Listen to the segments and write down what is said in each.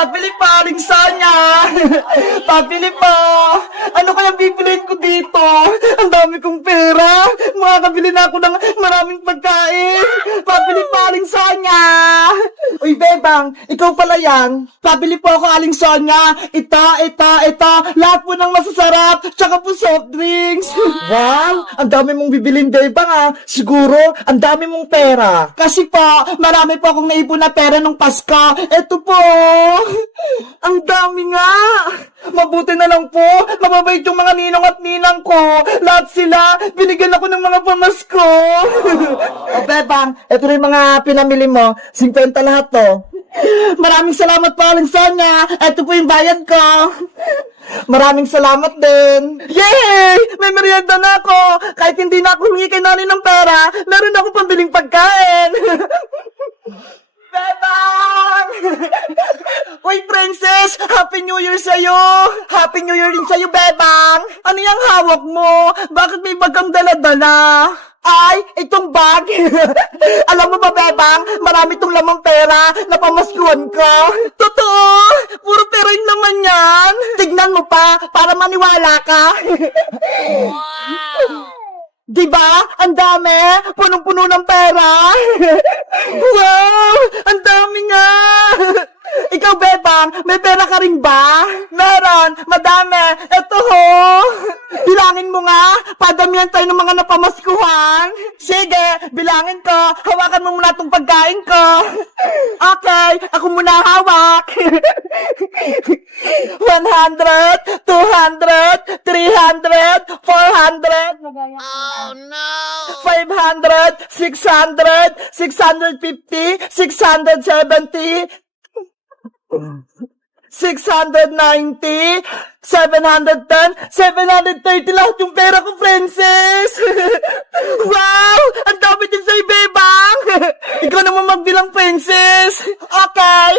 Pabili pa, Aling Sonia! Pabili pa! Ano kaya bibiliin ko dito? Ang dami kong pera! Makakabili na ako ng maraming pagkain! Pabili pa, Aling Sonia! Uy, Bebang, ikaw pala yan. Pabili po ako, Aling Sonia. Ito. Lahat po ng masasarap. Tsaka po soft drinks. Wow! Ang dami mong bibilin, Bebang, ah. Siguro, ang dami mong pera. Kasi po, marami po akong naipon na pera nung Pasko. Ito po. Ang dami nga. Mabuti na lang po. Mababait yung mga ninong at ninang ko. Lahat sila, binigyan ako ng mga pamasko. O, Bebang, ito rin mga pinamili mo. 50 lahat to. Maraming salamat po, Aling Sonia. Ito po yung bayad ko. Maraming salamat din. Yay! May merienda na ako. Kahit hindi na ako humingi kay nanay ng pera, meron ako pambiling pagkain. Bebang! Uy, Princess! Happy New Year sa'yo! Happy New Year din sa'yo, Bebang! Ano yung hawak mo? Bakit may bagang dala-dala? Ay, itong bag! Alam mo ba, Bebang? Marami itong lamang pera na pamaskuhan ko. Totoo! Puro pera yun naman yan! Tignan mo pa, para maniwala ka. Diba? Ang dami! Punong-puno ng pera! Wow! Ang dami nga! Ikaw, Bebang, may pera ka rin ba? Meron! Madami! Ito ho! Bilangin mo nga! Padamihan tayo ng mga napamaskuhan! Sige! Bilangin ko! Hawakan mo muna itong pagkain ko! Okay! Ako muna hawak! 100, 200, 300, 400, Oh no! 500, 600, 650, 670, 690, 710, 730 lahat yung pera ko, Princess! Wow! Ang dami din sa'yo, Bebang! Ikaw naman magbilang, Princess! Okay!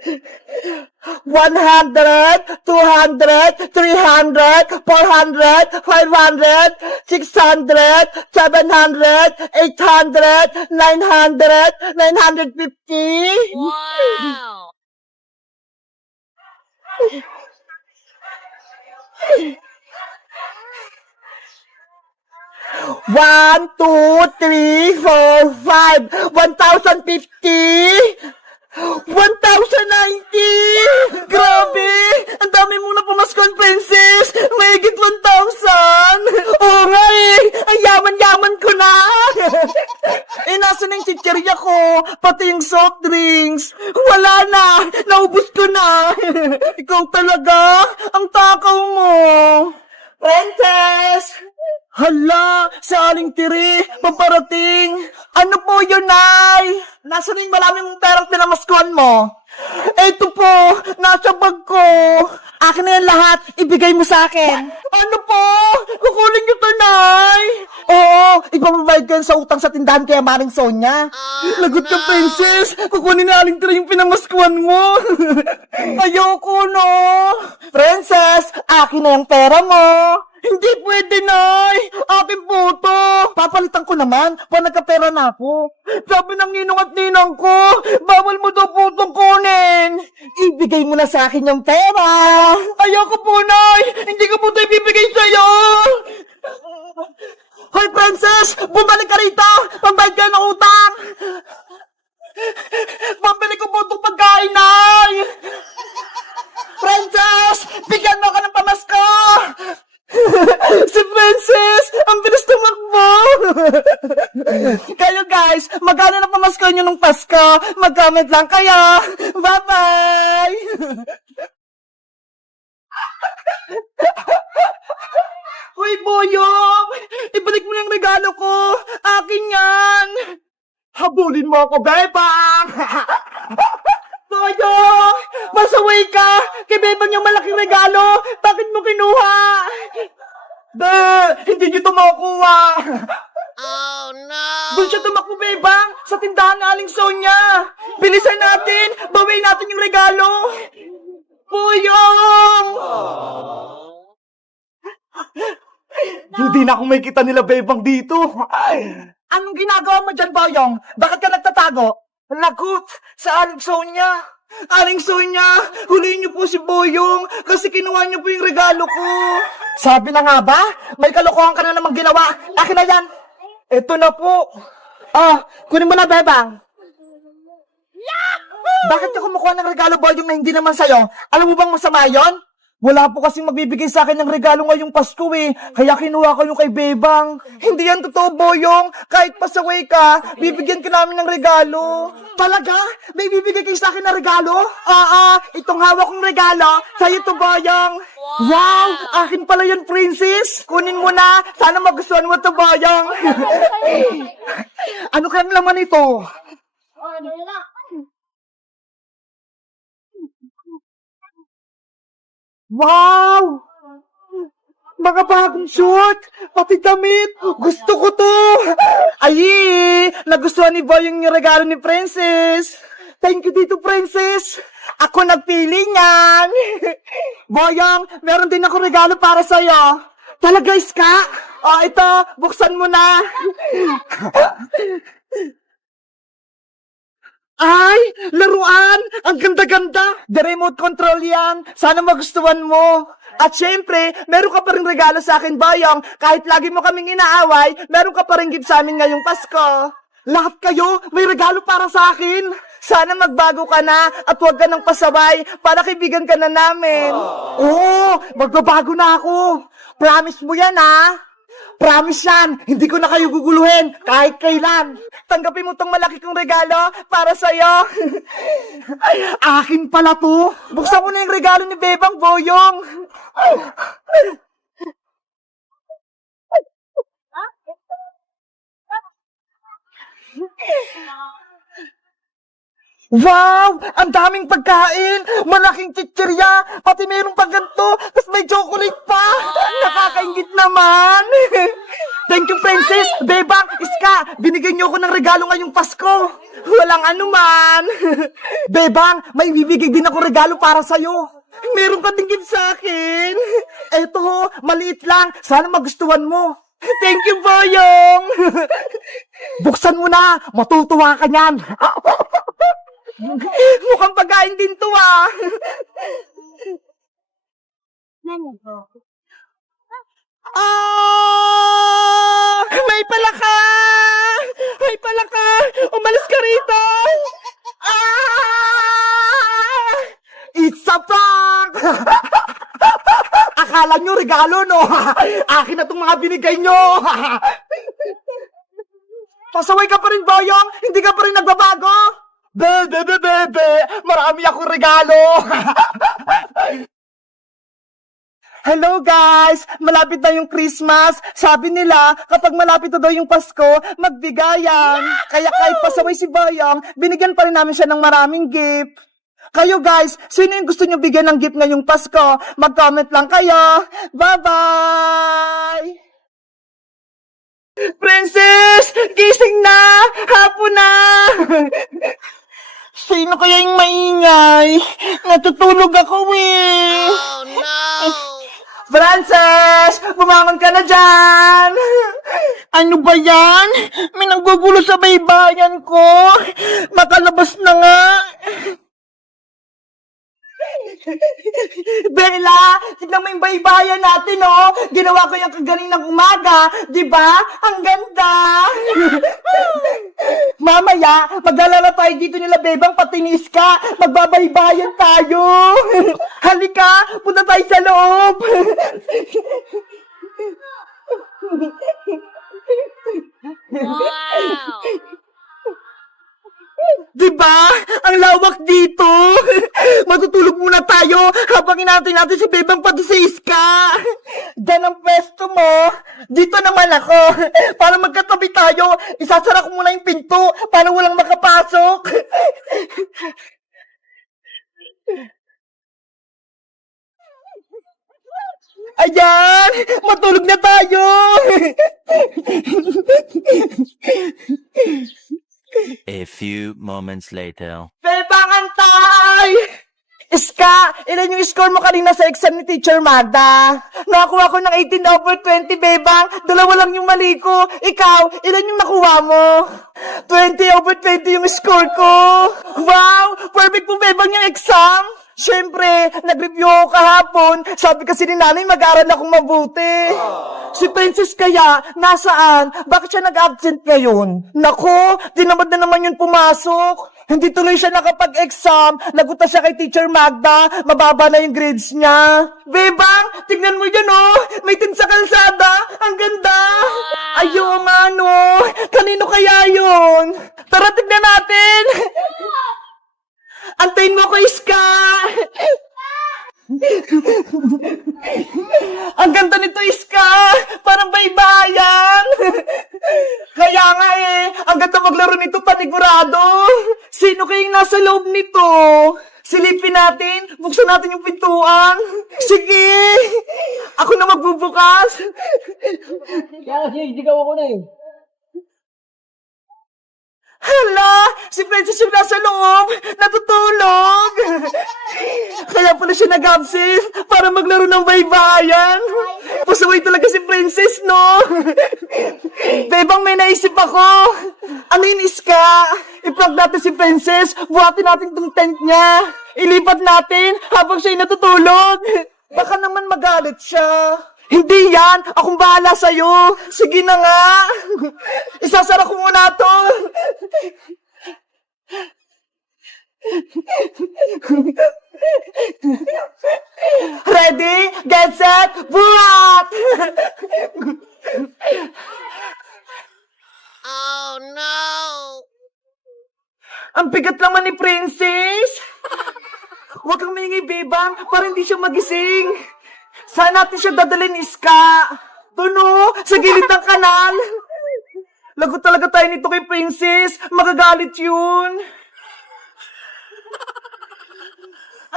100, 200, 300, 400, 500, 600, 700, 800, 900, 950. Wow! One, two, three, four, five, 1,050. 1,090! Grabe! Ang dami mong napamaskuhan, Princess! Mahigit 1,000! Oo nga eh! Ang yaman-yaman ko na! Nasa na yung chichirya ko? Pati yung soft drinks! Wala na! Naubos ko na! Ikaw talaga! Ang takaw mo! Princess! Hala, sa Aling Tiri, paparating. Ano po yun, Nay? Nasaan yung maraming mong perang pinamaskuhan mo? Eto po, nasa bag ko. Akin na yan lahat, ibigay mo sa akin. Ano po? Kukunin niyo to, Nay? Oo, ipapabayad ko yan sa utang sa tindahan kaya Maring Sonia. Lagot ka, Princess. Kukunin na Aling Tiri yung pinamaskuhan mo. Ayoko, no? Princess, akin na yung pera mo. Hindi pwede, Nay! Akin po to! Papalitan ko naman, pag nagkapera na ako. Sabi ng ninong at ninang ko, bawal mo daw po itong kunin! Ibigay mo na sa akin yung pera! Ayoko po, Nay! Hindi ko po ito ibibigay sa'yo! Hoy, Princess! Bumalik ka rito! Pambayad ka ng utang! Pambili ko po itong pagkain, Nay! Princess! Bigyan mo ako ng pamasko! Si Princess! Ang bilis tumakbo! Kayo guys, magkano na pamasko nyo nung Pasko? Mag-comment lang kayo! Bye-bye! Uy, Boyong! Ibalik mo yung regalo ko! Akin yan! Habulin mo ako, Bebang! Boyong! Masaway ka! Kay Bebang yung malaking regalo! Bakit mo kinuha? Hindi niyo ito makukuha! Oh no! Doon siya tumakbo, Bebang! Sa tindahan ng Aling Sonia! Bilisan natin! Bawiin natin yung regalo! Boyong! Hindi na ako may kita nila, Bebang, dito! Anong ginagawa mo dyan, Boyong? Bakit ka nagtatago? Lagot sa Aling Sonia. Aling Sonia, huliin niyo po si Boyong kasi kinuha niyo po yung regalo ko. Sabi na nga ba? May kalokohan ka na namang ginawa. Akin na yan. Eto na po. Kunin mo na, Bebang. Bakit ka kumukuha ng regalo, Boyong, na hindi naman sa'yo? Alam mo bang masama yon? Wala po kasing magbibigay sa akin ng regalo ngayong Pasko eh. Kaya kinuha ko yung kay Bebang. Hindi yan totoo, Boyong. Kahit pasaway ka, bibigyan ka namin ng regalo. Talaga? May bibigay kayo sa akin ng regalo? Itong hawak kong regalo, sa'yo to, Boyong. Wow! Akin pala yun, Princess. Kunin mo na. Sana magustuhan mo to, Boyong. Ano kayang laman ito? Wow! Mga bagong suit! Pati damit! Gusto ko to! Ay! Nagustuhan ni Boyong yung regalo ni Princess! Thank you dito, Princess! Ako nagpili niyan! Boyong, meron din ako regalo para sa'yo! Talaga, Iska? Ito, buksan mo na! Ay! Laruan! Ang ganda-ganda! The remote control yan! Sana magustuhan mo! At syempre, meron ka pa rin regalo sa akin, Boyong. Kahit lagi mo kaming inaaway, meron ka pa rin gift sa amin ngayong Pasko. Lahat kayo, may regalo para sa akin. Sana magbago ka na at huwag ka nang pasaway para kaibigan ka na namin. Oo, magbabago na ako. Promise mo yan, ha? Promise yan, hindi ko na kayo guguluhin kahit kailan. Tanggapin mo tong malaki kong regalo para sa'yo. Akin pala to. Buksan mo na yung regalo ni Bebang, Boyong. Wow! Ang daming pagkain! Malaking chichirya! Pati mayroong pang ganito! Tapos may chocolate pa! Nakakaingit naman! Thank you, Princess! Bebang! Iska! Binigyan niyo ako ng regalo ngayong Pasko! Walang anuman! Bebang! May bibigay din ako regalo para sa'yo! Meron ka din gift sa akin! Eto, maliit lang! Sana magustuhan mo! Thank you, Boyong! Buksan mo na! Matutuwa ka niyan! Mukhang pagkain din to, ah! May palaka! May palaka! Umalis ka rito! It's a prank! Akala nyo regalo, no? Akin na itong mga binigay nyo! Pasaway ka pa rin, Boyong! Hindi ka pa rin nagbabago! Bebe! Marami akong regalo! Hello guys! Malapit na yung Christmas. Sabi nila, kapag malapit na daw yung Pasko, magbigayan. Kaya kahit pasaway si Boyong, binigyan pa rin namin siya ng maraming gift. Kayo guys, sino yung gusto nyo bigyan ng gift ngayong Pasko? Mag-comment lang kayo. Bye-bye! Princess! Gising na! Hapon na! Sino kaya yung maingay? Natutulog ako eh! Oh no! Frances! Bumangon ka na dyan! Ano ba yan? May nanggugulo sa baybayan ko! Makalabas na nga! Bella! Tignan mo yung baybayan natin, oh! Ginawa ko yung kaganinang umaga! Diba? Ang ganda! Mamaya, maglalala tayo dito nila, Bebang, pati ni Iska. Magbabaybayan tayo! Halika! Punta tayo sa loob! Wow! Diba? Ang lawak dito! Matutulog muna tayo habang inaantay natin si Bebang pati si Iska! Diyan ang pwesto mo! Dito naman ako! Para magkatabi tayo, isasara ko muna yung pinto para walang makapasok! Ayan! Matulog na tayo! A few moments later. Bebang, antay! Iska, ilan yung score mo kanina sa exam ni Teacher Magda? Nakakuha ko ng 18/20, Bebang. Dalawa lang yung mali ko. Ikaw, ilan yung nakuha mo? 20/20 yung score ko. Wow! Perfect po, Bebang, yung exam. Siyempre, nag-review ako kahapon. Sabi kasi ni nanay, mag-aaral akong mabuti. Si Princess kaya, nasaan? Bakit siya nag-absent ngayon? Nako, tinamad na naman yun pumasok. Hindi tuloy siya nakapag-exam. Lagutan siya kay Teacher Magda. Mababa na yung grades niya. Bebang, tignan mo yan oh. May tin sa kalsada. Ang ganda. Ayaw nga no. Kanino kaya yun? Tara, tignan natin. Antayin mo ko, Iska! Ang ganda nito, Iska! Parang baybayan! Kaya nga eh, ang ganda maglaro nito panigurado! Sino kayong nasa loob nito? Silipin natin, buksan natin yung pintuan. Sige! Ako na magbubukas! Kaya kasi sigaw ako na eh. Hala! Si Princess yung nasa loob! Natutulog! Kaya pala siya nag-absent para maglaro ng baybayan. Pasaway talaga si Princess, no? Bebang, may naisip ako. Ano yun, Iska? I-plug natin si Princess. Buhatin natin tong tent niya. Ilipat natin habang siya'y natutulog. Baka naman magalit siya. Hindi yan! Akong bahala sa'yo! Sige na nga! Isasara ko muna to! Ready? Get set! Buhat! Oh no! Ang bigat naman ni Princess! Huwag kang maingay, Bebang, para hindi siya magising. Saan natin siya dadalhin, Iska? Doon, sa gilid ng kanal. Lagot talaga tayo nito kay Princess. Magagalit yun.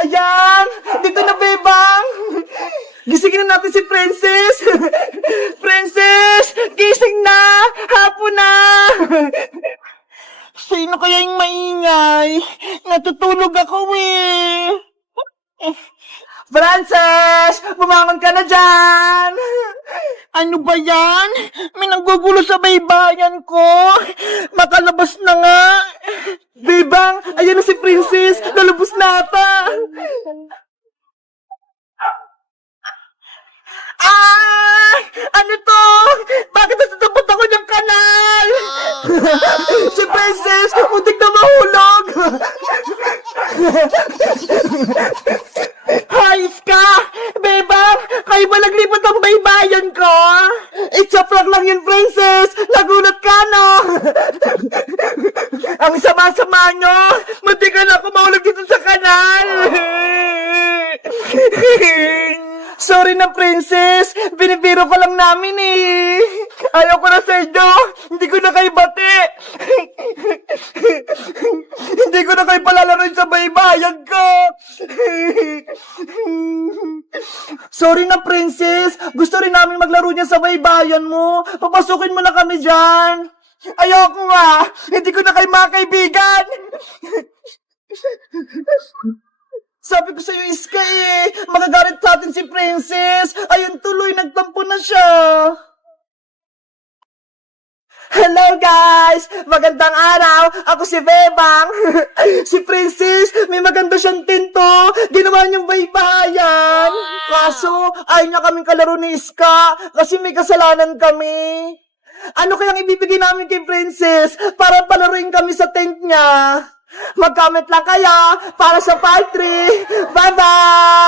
Ayan! Dito na, Bebang! Gisingin na natin si Princess! Princess! Gising na! Hapon na! Sino kaya yung maingay? Natutulog ako eh! Frances! Bumangon ka na dyan! Ano ba yan? May nanggugulo sa baybayan ko! Makalabas na nga! Bebang, ayan na si Princess! Lalabas na ata! Ah! Ano to? Bakit nasasabot ako ng kanal? Si Princess! Muntik na mahulog! Hayes ka! Bebang! Kayo ba naglipat ang baybayan ko? It's a prank lang yun, Princess! Nagulat ka, no? Ang sama-sama nyo! Muntik ka na ako mahulog dito sa kanal! Sorry na, Princess! Binibiro ko lang namin eh! Ayaw ko na sa inyo! Hindi ko na kayo bati! Hindi ko na kayo palalaroin sa baybayan ko! Sorry na, Princess! Gusto rin namin maglaro niya sa baybayan mo! Papasukin mo na kami dyan! Ayoko nga! Hindi ko na kayo mga kaibigan! Sabi ko sa'yo, Iska eh! Magagalit sa atin si Princess! Ayun tuloy, nagtampo na siya! Hello guys! Magandang araw! Ako si Bebang! Si Princess, may maganda siyang tinto! Ginawa niyang baybayan! Kaso, ayaw niya kaming kalaro ni Iska kasi may kasalanan kami! Ano kayang ibibigay namin kay Princess para palaruin kami sa tent niya? Mag-comment lang kayo para sa part 3! Bye-bye!